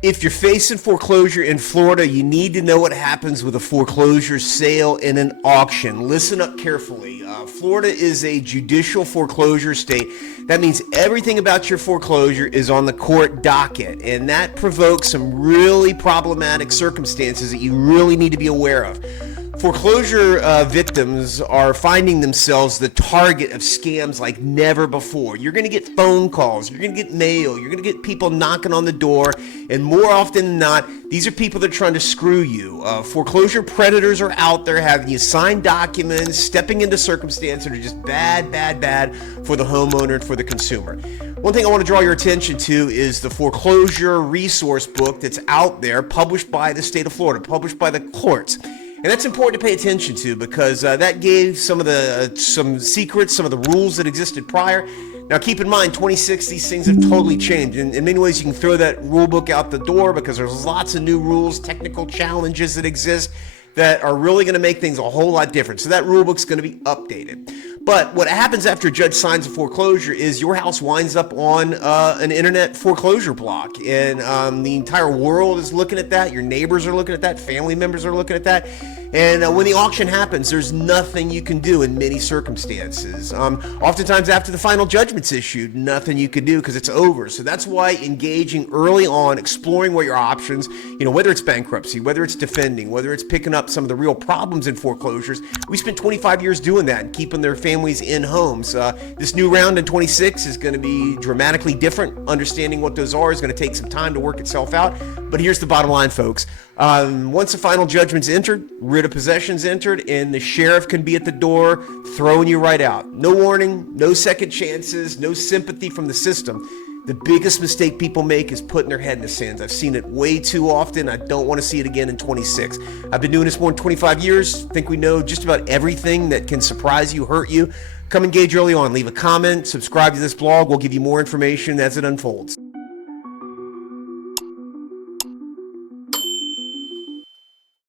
If you're facing foreclosure in Florida, you need to know what happens with a foreclosure sale and an auction. Listen up carefully. Florida is a judicial foreclosure state. That means everything about your foreclosure is on the court docket, and that provokes some really problematic circumstances that you really need to be aware of. Foreclosure victims are finding themselves the target of scams like never before. You're going to get phone calls, you're going to get mail, you're going to get people knocking on the door, and more often than not, these are people that are trying to screw you. Foreclosure predators are out there having you sign documents, stepping into circumstances that are just bad for the homeowner and for the consumer. One thing I want to draw your attention to is the foreclosure resource book that's out there, published by the state of Florida, published by the courts. And that's important to pay attention to because that gave some secrets, some of the rules that existed prior. Now, keep in mind, 26, these things have totally changed. In many ways, you can throw that rule book out the door because there's lots of new rules, technical challenges that exist that are really going to make things a whole lot different. So that rule book's going to be updated. But what happens after a judge signs a foreclosure is your house winds up on an internet foreclosure block. And the entire world is looking at that. Your neighbors are looking at that. Family members are looking at that. And when the auction happens, there's nothing you can do in many circumstances. Oftentimes after the final judgment's issued, nothing you can do because it's over. So that's why engaging early on, exploring what your options, whether it's bankruptcy, whether it's defending, whether it's picking up some of the real problems in foreclosures. We spent 25 years doing that and keeping their families in homes. This new round in 26 is going to be dramatically different. Understanding what those are is going to take some time to work itself out. But here's the bottom line, folks. Once the final judgment's entered, writ of possession's entered, and the sheriff can be at the door throwing you right out. No warning, no second chances, no sympathy from the system. The biggest mistake people make is putting their head in the sand. I've seen it way too often. I don't want to see it again in 26. I've been doing this more than 25 years. I think we know just about everything that can surprise you, hurt you. Come engage early on. Leave a comment, subscribe to this blog. We'll give you more information as it unfolds.